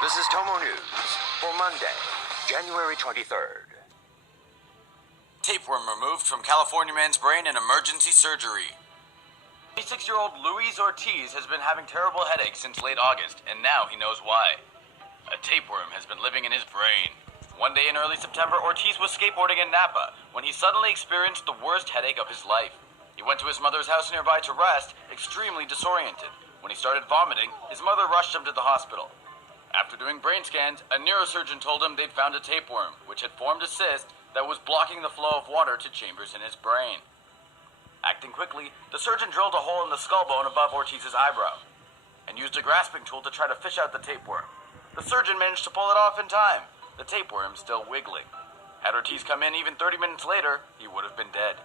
This is Tomonews for Monday, January 23rd. Tapeworm removed from California man's brain in emergency surgery. 26-year-old Luis Ortiz has been having terrible headaches since late August, and now he knows why. A tapeworm has been living in his brain. One day in early September, Ortiz was skateboarding in Napa when he suddenly experienced the worst headache of his life. He went to his mother's house nearby to rest, extremely disoriented. When he started vomiting, his mother rushed him to the hospital. After doing brain scans, a neurosurgeon told him they'd found a tapeworm, which had formed a cyst that was blocking the flow of water to chambers in his brain. Acting quickly, the surgeon drilled a hole in the skull bone above Ortiz's eyebrow and used a grasping tool to try to fish out the tapeworm. The surgeon managed to pull it off in time, the tapeworm still wiggling. Had Ortiz come in even 30 minutes later, he would have been dead.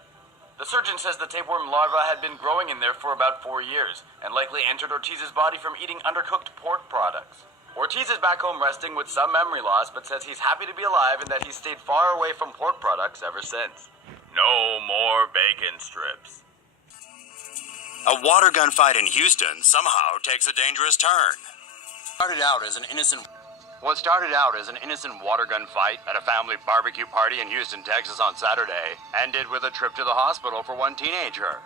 The surgeon says the tapeworm larva had been growing in there for about 4 years and likely entered Ortiz's body from eating undercooked pork products. Ortiz is back home resting with some memory loss, but says he's happy to be alive and that he's stayed far away from pork products ever since. No more bacon strips. A water gun fight in Houston somehow takes a dangerous turn. What started out as an innocent water gun fight at a family barbecue party in Houston, Texas on Saturday ended with a trip to the hospital for one teenager.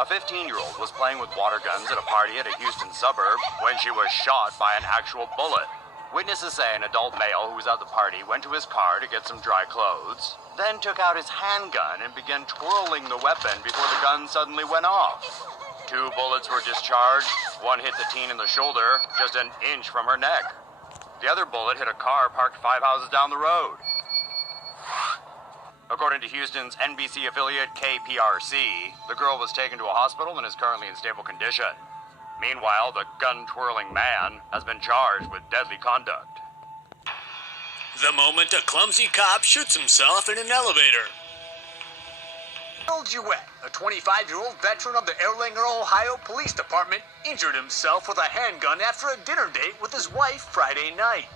A 15-year-old was playing with water guns at a party at a Houston suburb when she was shot by an actual bullet. Witnesses say an adult male who was at the party went to his car to get some dry clothes, then took out his handgun and began twirling the weapon before the gun suddenly went off. 2 bullets were discharged. One hit the teen in the shoulder, just an inch from her neck. The other bullet hit a car parked 5 houses down the road. According to Houston's NBC affiliate KPRC, the girl was taken to a hospital and is currently in stable condition. Meanwhile, the gun-twirling man has been charged with deadly conduct. The moment a clumsy cop shoots himself in an elevator. Earl Jewett, a 25-year-old veteran of the Erlanger, Ohio Police Department, injured himself with a handgun after a dinner date with his wife Friday night.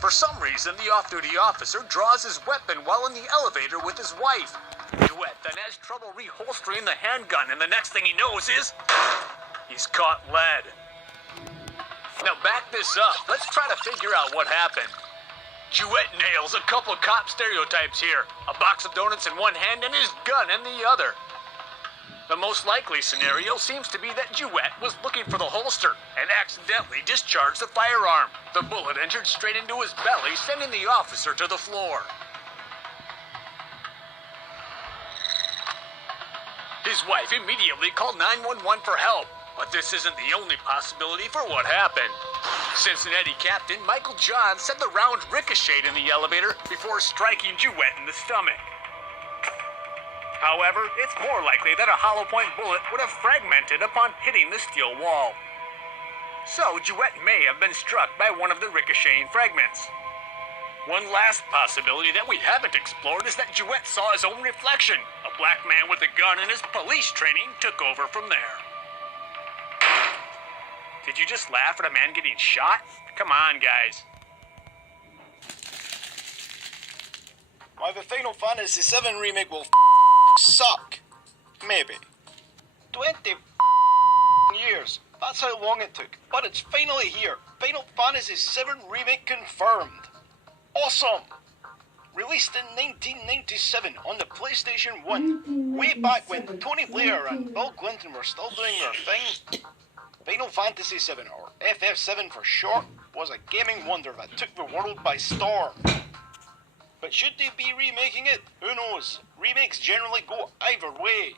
For some reason, the off-duty officer draws his weapon while in the elevator with his wife. Jewett then has trouble reholstering the handgun, and the next thing he knows is he's caught lead. Now back this up. Let's try to figure out what happened. Jewett nails a couple of cop stereotypes here. A box of donuts in one hand and his gun in the other. The most likely scenario seems to be that Jewett was looking for the holster and accidentally discharged the firearm. The bullet entered straight into his belly, sending the officer to the floor. His wife immediately called 911 for help, but this isn't the only possibility for what happened. Cincinnati captain Michael John said the round ricocheted in the elevator before striking Jewett in the stomach. However, it's more likely that a hollow point bullet would have fragmented upon hitting the steel wall. So, Jewett may have been struck by one of the ricocheting fragments. One last possibility that we haven't explored is that Jewett saw his own reflection. A black man with a gun in his police training took over from there. Did you just laugh at a man getting shot? Come on, guys. Why, the Final Fantasy VII Remake will suck. Maybe. 20 years. That's how long it took. But it's finally here. Final Fantasy VII Remake confirmed. Awesome! Released in 1997 on the PlayStation 1. Way back when Tony Blair and Bill Clinton were still doing their thing. Final Fantasy VII, or FF7 for short, was a gaming wonder that took the world by storm. But should they be remaking it? Who knows? Remakes generally go either way.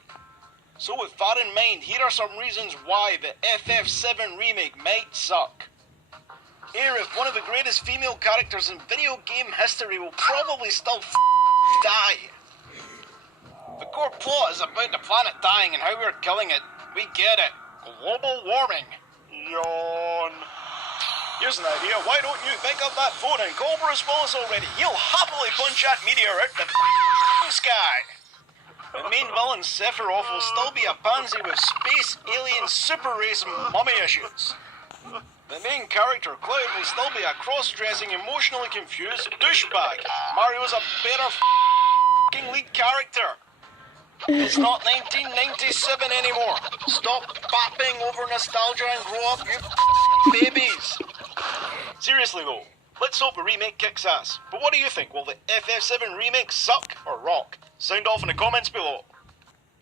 So with that in mind, here are some reasons why the FF7 remake might suck. Aerith, one of the greatest female characters in video game history, will probably still die. The core plot is about the planet dying and how we're killing it. We get it. Global warming. Yawn. Here's an idea. Why don't you pick up that phone and call Bruce Willis already? He'll happily punch that meteor out the sky. The main villain, Sephiroth, will still be a pansy with space, alien, super race, mummy issues. The main character, Cloud, will still be a cross-dressing, emotionally confused douchebag. Mario's a better lead character. It's not 1997 anymore. Stop bapping over nostalgia and grow up, you babies. Seriously. Honestly though, let's hope the remake kicks ass. But what do you think? Will the FF7 remake suck or rock? Sound off in the comments below.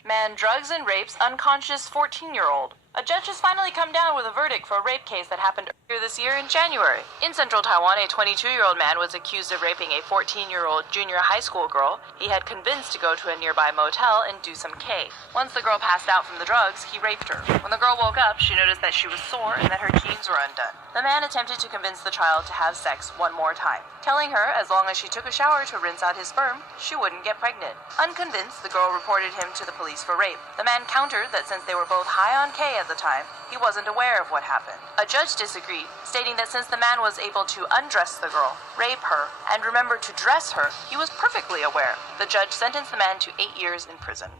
Man drugs and rapes unconscious 14-year-old. A judge has finally come down with a verdict for a rape case that happened earlier this year in January. In central Taiwan, a 22-year-old man was accused of raping a 14-year-old junior high school girl he had convinced to go to a nearby motel and do some K. Once the girl passed out from the drugs, he raped her. When the girl woke up, she noticed that she was sore and that her jeans were undone. The man attempted to convince the child to have sex one more time, telling her as long as she took a shower to rinse out his sperm, she wouldn't get pregnant. Unconvinced, the girl reported him to the police for rape. The man countered that since they were both high on K at the time, he wasn't aware of what happened. A judge disagreed, stating that since the man was able to undress the girl, rape her, and remember to dress her, he was perfectly aware. The judge sentenced the man to 8 years in prison.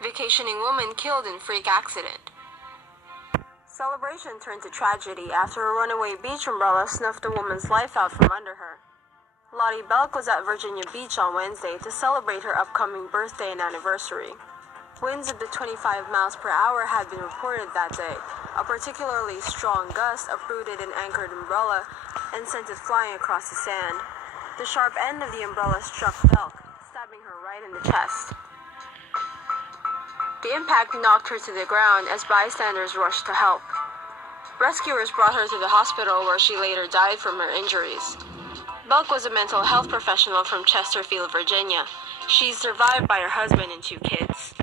Vacationing woman killed in freak accident. Celebration turned to tragedy after a runaway beach umbrella snuffed a woman's life out from under her. Lottie Belk was at Virginia Beach on Wednesday to celebrate her upcoming birthday and anniversary. Winds up to 25 miles per hour had been reported that day. A particularly strong gust uprooted an anchored umbrella and sent it flying across the sand. The sharp end of the umbrella struck Belk, stabbing her right in the chest. The impact knocked her to the ground as bystanders rushed to help. Rescuers brought her to the hospital where she later died from her injuries. Belk was a mental health professional from Chesterfield, Virginia. She's survived by her husband and 2 kids.